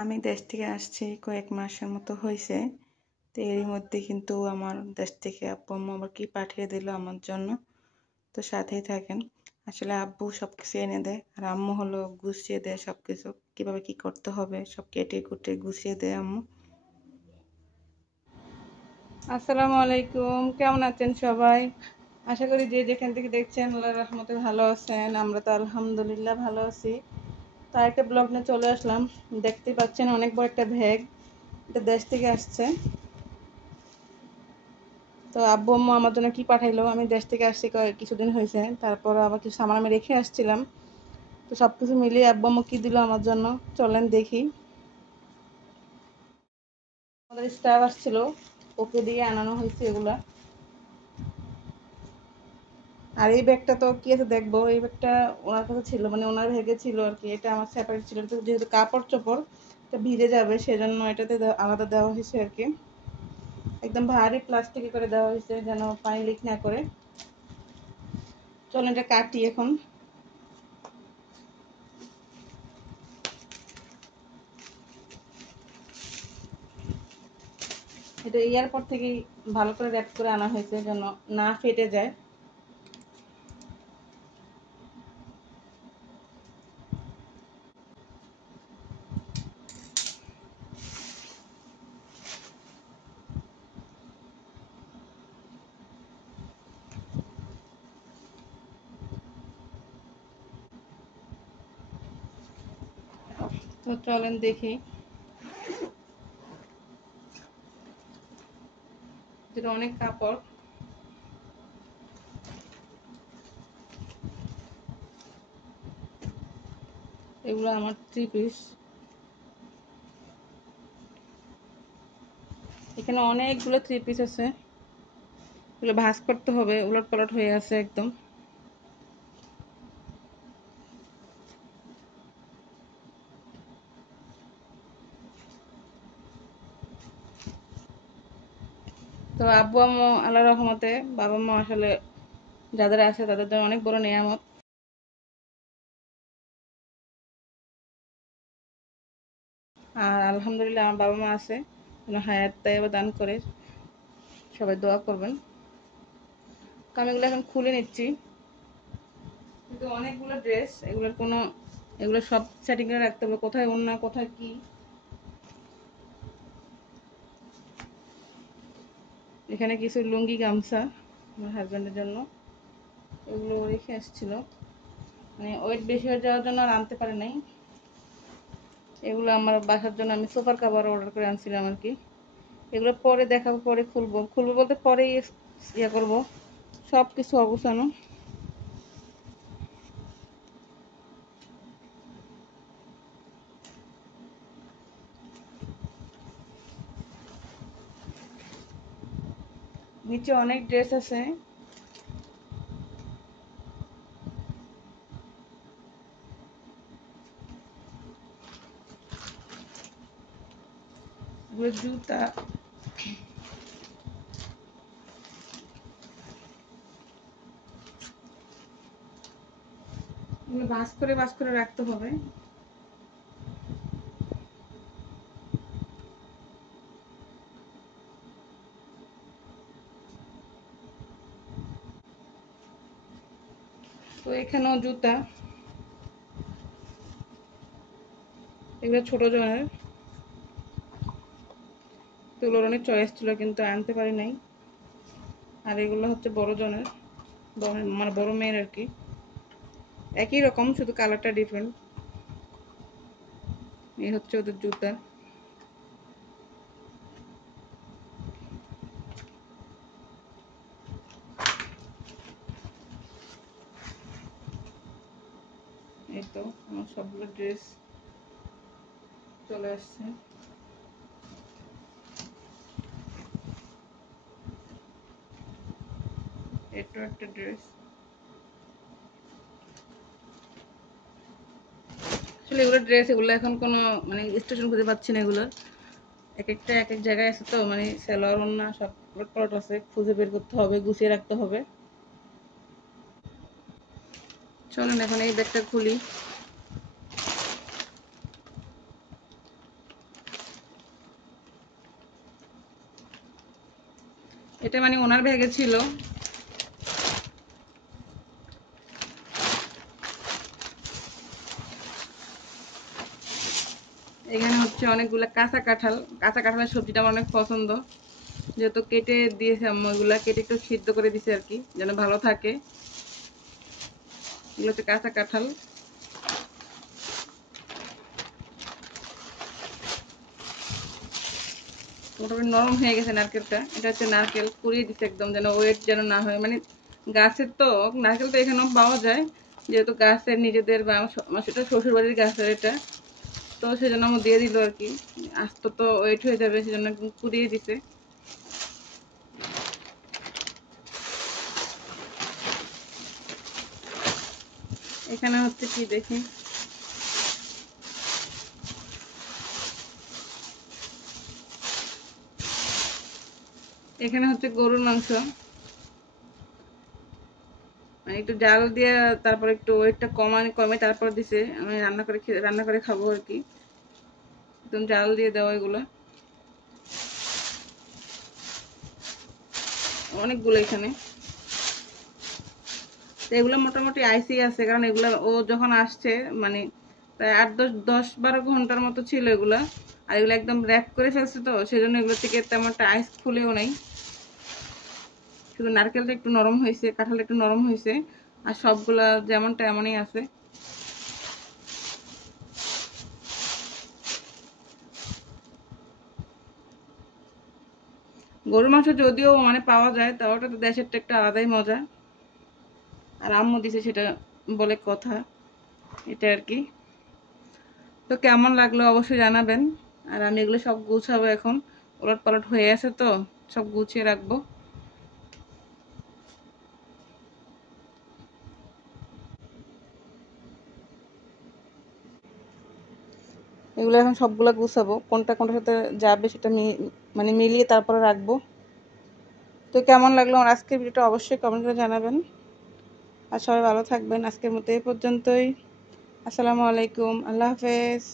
আমি দেশ থেকে আসছি কয়েক মাসের মতো হয়েছে। তো এরই মধ্যে কিন্তু আমার দেশ থেকে আব্বু আম্মু আবার কি পাঠিয়ে দিল আমার জন্য। তো সাথেই থাকেন। আসলে আব্বু সব কিছু এনে দেয় আর আম্মু হলো গুছিয়ে দেয় সব কিছু, কীভাবে কী করতে হবে সব কেটে কুটে গুছিয়ে দেয় আম্মু। আসসালামু আলাইকুম, কেমন আছেন সবাই? আশা করি যে যেখান থেকে দেখছেন আল্লাহর রহমতে ভালো আছেন। আমরা তো আলহামদুলিল্লাহ ভালো আছি। তো একটা ব্লগ নিয়ে চলে আসলাম। দেখতে পাচ্ছেন অনেক বড় একটা ব্যাগ, এটা দেশ থেকে আসছে। তো আব্বু আম্মু আমার জন্য কি পাঠাইলো, আমি দেশ থেকে আসছি কিছুদিন হয়েছে, তারপর আবার কিছু সামান আমি রেখে আসছিলাম। তো সব কিছু মিলিয়ে আব্বু আম্মু কি দিল আমার জন্য চলেন দেখি। আমাদের স্টাফ আসছিল, ওকে দিয়ে আনানো হয়েছে এগুলা। আর এই ব্যাগটা তো কি আছে দেখবো, এই ব্যাগটা ওনার কাছে ছিল, মানে ওনার ব্যাগে ছিল আর কি। এটা আমার সেপারেট ছিল, যেহেতু কাপড় চোপড় এটা ভিজে যাবে সেজন্য এটাতে আলাদা দেওয়া হয়েছে আর কি। একদম ভারী প্লাস্টিকে করে দেওয়া হয়েছে যেন পানি লিক না করে। চলেন এটা কাটি এখন। এটা এয়ারপোর্ট থেকেই ভালো করে র্যাপ করে আনা হয়েছে যেন না ফেটে যায়। তো চলেন দেখি। যেটা অনেক কাপড়, এগুলো আমার 3 পিস। এখানে অনেকগুলো 3 পিস আছে, এগুলো ভাঁজ করতে হবে, উলট পালট হয়ে আছে একদম। তো আব্বু আম্মু আল্লাহ রহমতে, বাবা মা আসলে যাদের আছে তাদের জন্য অনেক বড় নিয়ামত। আর আলহামদুলিল্লাহ আমার বাবা মা আছে, হায়াত তাইবা দান করে। সবাই দোয়া করবেন। তো আমি এগুলো এখন খুলে নিচ্ছি। কিন্তু অনেকগুলো ড্রেস, এগুলো সব সেটিং করে রাখতে হবে, কোথায় অন্য কোথায় কি। এখানে কিছু লুঙ্গি গামছা আমার হাজব্যান্ডের জন্য, এগুলো রেখে আসছিল, মানে ওয়েট বেশি হয়ে যাওয়ার জন্য আর আনতে পারে নাই। এগুলো আমার বাসার জন্য আমি সোফার কাভার অর্ডার করে আনছিলাম আর কি। এগুলো পরে দেখাবো, পরে খুলবো, খুলবো বলতে পরেই ইয়ে করবো। সব কিছু অবসানো। নিচে অনেক ড্রেস আছে, এগুলো জুতা। এগুলো ভাঁজ করে রাখতে হবে। তো এখানেও জুতা, এগুলো ছোট জনের, এগুলোর অনেক চয়েস ছিল কিন্তু আনতে পারি নাই। আর এগুলো হচ্ছে বড় জনের, মানে বড় মেয়ের আর কি। একই রকম, শুধু কালারটা ডিফারেন্ট। এই হচ্ছে ওদের জুতা। এই তো আমার সবগুলো ড্রেস চলে আসছে। এটাও একটা ড্রেস। আসলে এগুলো ড্রেস, এগুলো এখন কোনো মানে স্টেশন খুঁজে পাচ্ছি না। এগুলো এক একটা এক এক জায়গায় আছে, তো মানে সেলোয়ার ওড়না সব প্লট আছে, খুঁজে বের করতে হবে, গুছিয়ে রাখতে হবে। চলেন এখন এই ব্যাগটা খুলি। এটা মানে ওনার ব্যাগে ছিল। এখানে হচ্ছে অনেকগুলো কাঁচা কাঁঠাল। কাঁচা কাঁঠালের সবজিটা আমার অনেক পছন্দ, যেহেতু কেটে দিয়েছে আম্মু, এগুলা কেটে একটু সিদ্ধ করে দিছে আর কি, যেন ভালো থাকে। এগুলো হচ্ছে কাঁচা কাঁঠাল। মোটামুটি নরম হয়ে গেছে নারকেলটা। এটা হচ্ছে নারকেল কুড়িয়ে দিচ্ছে একদম, যেন ওয়েট যেন না হয়, মানে গাছের তো নারকেল তো এখানেও পাওয়া যায়, যেহেতু গাছের নিজেদের বা আমার সেটা শ্বশুর বাড়ির গাছের এটা, তো সেজন্য আমার দিয়ে দিল আর কি। আস্ত তো ওয়েট হয়ে যাবে, সেজন্য কুড়িয়ে দিছে। এখানে হচ্ছে কি দেখি, এখানে হচ্ছে গরুর মাংস, মানে একটু জাল দিয়ে তারপর একটু ওয়েটটা কমে তারপর দিছে। আমি রান্না করে খাবো আর কি, একদম জাল দিয়ে দেওয়া। এগুলো অনেকগুলো এখানে। তো এগুলো মোটামুটি আইসি আছে, কারণ এগুলো ও যখন আসছে মানে প্রায় 8-10-12 ঘন্টার মতো ছিল এগুলা। আর এগুলো একদম র্যাপ করে ফেলছে, তো সেজন্য এগুলো থেকে তেমন একটা আইস খুলেও নাই। শুধু নারকেলটা একটু নরম হয়েছে, কাঁঠালটা একটু নরম হয়েছে, আর সবগুলা যেমনটা এমনই আছে। গরুর মাংস যদিও মানে পাওয়া যায়, তাও ওটা তো দেশেরটা একটা আলাদাই মজা। আর আম্মু দিছে সেটা বলে কথা, এটা আর কি। তো কেমন লাগলো অবশ্যই জানাবেন। আর আমি এগুলো সব গুছাবো এখন, ওলট পালট হয়ে আছে তো, সব গুছিয়ে রাখবো। এগুলো এখন সবগুলো গুছাবো, কোনটা কোনটার সাথে যাবে সেটা মানে মিলিয়ে তারপরে রাখবো। তো কেমন লাগলো আমার আজকের ভিডিওটা অবশ্যই কমেন্ট করে জানাবেন। আর সবাই ভালো থাকবেন। আজকের মতো এই পর্যন্তই। আসসালামু আলাইকুম, আল্লাহ হাফেজ।